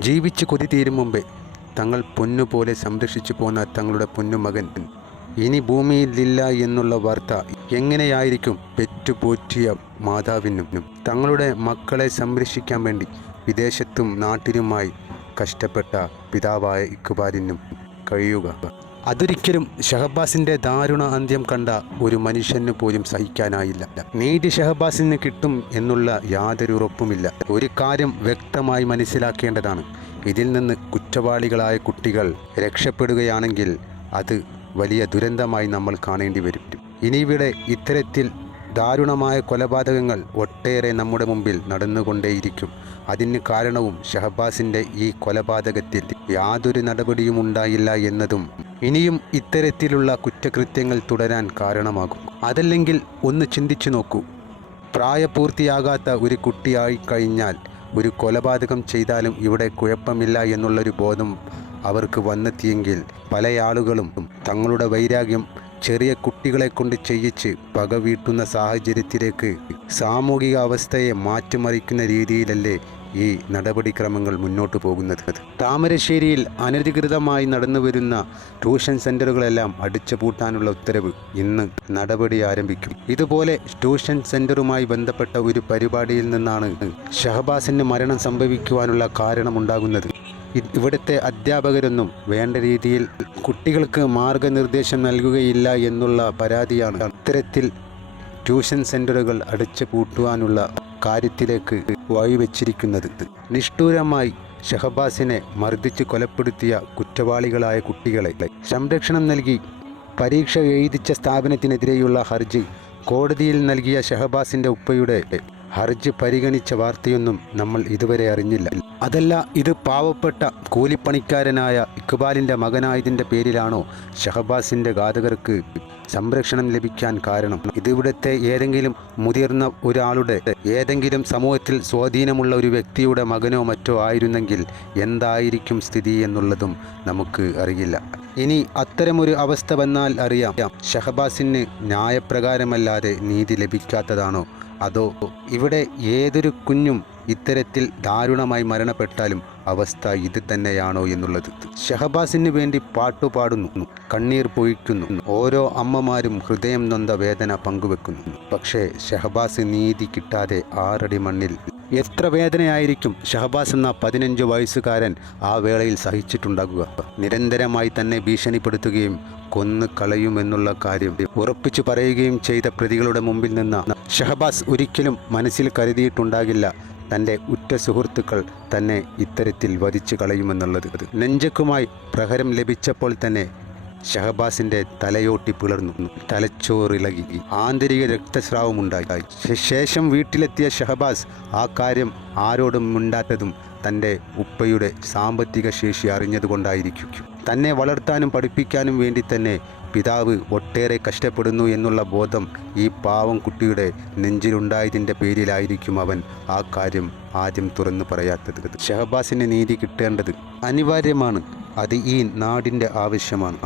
ജീവിച്ച് കൊതി തീരും മുമ്പേ തങ്ങൾ പൊന്നുപോലെ സംരക്ഷിച്ചു പോന്ന തങ്ങളുടെ പൊന്നുമകൻ ഇനി ഭൂമിയിലില്ല എന്നുള്ള വാർത്ത എങ്ങനെയായിരിക്കും പെറ്റുപോറ്റിയ മാതാവിനും തങ്ങളുടെ മക്കളെ സംരക്ഷിക്കാൻ വേണ്ടി വിദേശത്തും നാട്ടിലുമായി കഷ്ടപ്പെട്ട പിതാവായ ഇക്ബാലിനും കഴിയുക? അതൊരിക്കലും ഷഹബാസിൻ്റെ ദാരുണ അന്ത്യം കണ്ട ഒരു മനുഷ്യന് പോലും സഹിക്കാനായില്ല. നീതി ഷഹബാസിന് കിട്ടും എന്നുള്ള യാതൊരു ഉറപ്പുമില്ല. ഒരു കാര്യം വ്യക്തമായി മനസ്സിലാക്കേണ്ടതാണ്, ഇതിൽ നിന്ന് കുറ്റവാളികളായ കുട്ടികൾ രക്ഷപ്പെടുകയാണെങ്കിൽ അത് വലിയ ദുരന്തമായി നമ്മൾ കാണേണ്ടി വരും. ഇനിയിവിടെ ഇത്തരത്തിൽ ദാരുണമായ കൊലപാതകങ്ങൾ ഒട്ടേറെ നമ്മുടെ മുമ്പിൽ നടന്നുകൊണ്ടേയിരിക്കും. അതിന് കാരണവും ഷഹബാസിൻ്റെ ഈ കൊലപാതകത്തിൽ യാതൊരു നടപടിയും ഉണ്ടായില്ല എന്നതും ഇനിയും ഇത്തരത്തിലുള്ള കുറ്റകൃത്യങ്ങൾ തുടരാൻ കാരണമാകും. അതല്ലെങ്കിൽ ഒന്ന് ചിന്തിച്ചു നോക്കൂ, പ്രായപൂർത്തിയാകാത്ത ഒരു കുട്ടിയായി കഴിഞ്ഞാൽ ഒരു കൊലപാതകം ചെയ്താലും ഇവിടെ കുഴപ്പമില്ല എന്നുള്ളൊരു ബോധം അവർക്ക് വന്നെത്തിയെങ്കിൽ പല ആളുകളും തങ്ങളുടെ വൈരാഗ്യം ചെറിയ കുട്ടികളെ കൊണ്ട് ചെയ്യിച്ച് പക വീട്ടുന്ന സാഹചര്യത്തിലേക്ക് സാമൂഹിക അവസ്ഥയെ മാറ്റിമറിക്കുന്ന രീതിയിലല്ലേ ഈ നടപടിക്രമങ്ങൾ മുന്നോട്ട് പോകുന്നത്. താമരശ്ശേരിയിൽ അനധികൃതമായി നടന്നുവരുന്ന ട്യൂഷൻ സെൻ്ററുകളെല്ലാം അടിച്ചുപൂട്ടാനുള്ള ഉത്തരവ് ഇന്ന് നടപടി ആരംഭിക്കും. ഇതുപോലെ ട്യൂഷൻ സെൻ്ററുമായി ബന്ധപ്പെട്ട ഒരു പരിപാടിയിൽ നിന്നാണ് ഷഹബാസിന് മരണം സംഭവിക്കുവാനുള്ള കാരണമുണ്ടാകുന്നത്. ഇവിടുത്തെ അധ്യാപകരൊന്നും വേണ്ട രീതിയിൽ കുട്ടികൾക്ക് മാർഗനിർദ്ദേശം നൽകുകയില്ല എന്നുള്ള പരാതിയാണ് ഇത്തരത്തിൽ ട്യൂഷൻ സെൻ്ററുകൾ അടച്ചു പൂട്ടുവാനുള്ള കാര്യത്തിലേക്ക് വഴിവെച്ചിരിക്കുന്നത്. നിഷ്ഠൂരമായി ഷഹബാസിനെ മർദ്ദിച്ച് കൊലപ്പെടുത്തിയ കുറ്റവാളികളായ കുട്ടികളെ സംരക്ഷണം നൽകി പരീക്ഷ എഴുതിച്ച സ്ഥാപനത്തിനെതിരെയുള്ള ഹർജി കോടതിയിൽ നൽകിയ ഷഹബാസിൻ്റെ ഉപ്പയുടെ ഹർജി പരിഗണിച്ച വാർത്തയൊന്നും നമ്മൾ ഇതുവരെ അറിഞ്ഞില്ല. അതല്ല, ഇത് പാവപ്പെട്ട കൂലിപ്പണിക്കാരനായ ഇക്ബാലിൻ്റെ മകനായതിൻ്റെ പേരിലാണോ ഷഹബാസിൻ്റെ ഘാതകർക്ക് സംരക്ഷണം ലഭിക്കാൻ കാരണം? ഇതിവിടുത്തെ ഏതെങ്കിലും മുതിർന്ന ഒരാളുടെ ഏതെങ്കിലും സമൂഹത്തിൽ സ്വാധീനമുള്ള ഒരു വ്യക്തിയുടെ മകനോ മറ്റോ ആയിരുന്നെങ്കിൽ എന്തായിരിക്കും സ്ഥിതി എന്നുള്ളതും നമുക്ക് അറിയില്ല. ഇനി അത്തരമൊരു അവസ്ഥ വന്നാൽ അറിയാം, ഷഹബാസിന് ന്യായപ്രകാരമല്ലാതെ നീതി ലഭിക്കാത്തതാണോ, അതോ ഇവിടെ ഏതൊരു കുഞ്ഞും ഇത്തരത്തിൽ ദാരുണമായി മരണപ്പെട്ടാലും അവസ്ഥ ഇത് തന്നെയാണോ എന്നുള്ളത്. ഷഹബാസിന് വേണ്ടി പാട്ടുപാടുന്നു, കണ്ണീർ പൊഴിക്കുന്നു, ഓരോ അമ്മമാരും ഹൃദയം നൊന്ത വേദന പങ്കുവെക്കുന്നു. പക്ഷേ ഷഹബാസ് നീതി കിട്ടാതെ 6 അടി മണ്ണിൽ എത്ര വേദനയായിരിക്കും ഷഹബാസ് എന്ന 15 വയസ്സുകാരൻ ആ വേളയിൽ സഹിച്ചിട്ടുണ്ടാകുക. നിരന്തരമായി തന്നെ ഭീഷണിപ്പെടുത്തുകയും കൊന്നു കളയുമെന്നുള്ള കാര്യം ഉറപ്പിച്ചു പറയുകയും ചെയ്ത പ്രതികളുടെ മുമ്പിൽ നിന്ന് ഷഹബാസ് ഒരിക്കലും മനസ്സിൽ കരുതിയിട്ടുണ്ടാകില്ല തൻ്റെ ഉറ്റ സുഹൃത്തുക്കൾ തന്നെ ഇത്തരത്തിൽ വധിച്ചു കളയുമെന്നുള്ളത്. നെഞ്ചക്കുമായി പ്രഹരം ലഭിച്ചപ്പോൾ തന്നെ ഷഹബാസിൻ്റെ തലയോട്ടി പിളർന്നു, തലച്ചോറിളകി, ആന്തരിക രക്തസ്രാവമുണ്ടായി. ശേഷം വീട്ടിലെത്തിയ ഷഹബാസ് ആ കാര്യം ആരോടും മിണ്ടാത്തതും തൻ്റെ ഉപ്പയുടെ സാമ്പത്തിക ശേഷി അറിഞ്ഞതുകൊണ്ടായിരിക്കും. തന്നെ വളർത്താനും പഠിപ്പിക്കാനും വേണ്ടി തന്നെ പിതാവ് ഒട്ടേറെ കഷ്ടപ്പെടുന്നു എന്നുള്ള ബോധം ഈ പാവം കുട്ടിയുടെ നെഞ്ചിലുണ്ടായതിൻ്റെ പേരിലായിരിക്കും അവൻ ആ കാര്യം ആദ്യം തുറന്നു പറയാത്തത്. ഷഹബാസിന് നീതി കിട്ടേണ്ടത് അനിവാര്യമാണ്. അത് ഈ നാടിൻ്റെ ആവശ്യമാണ്.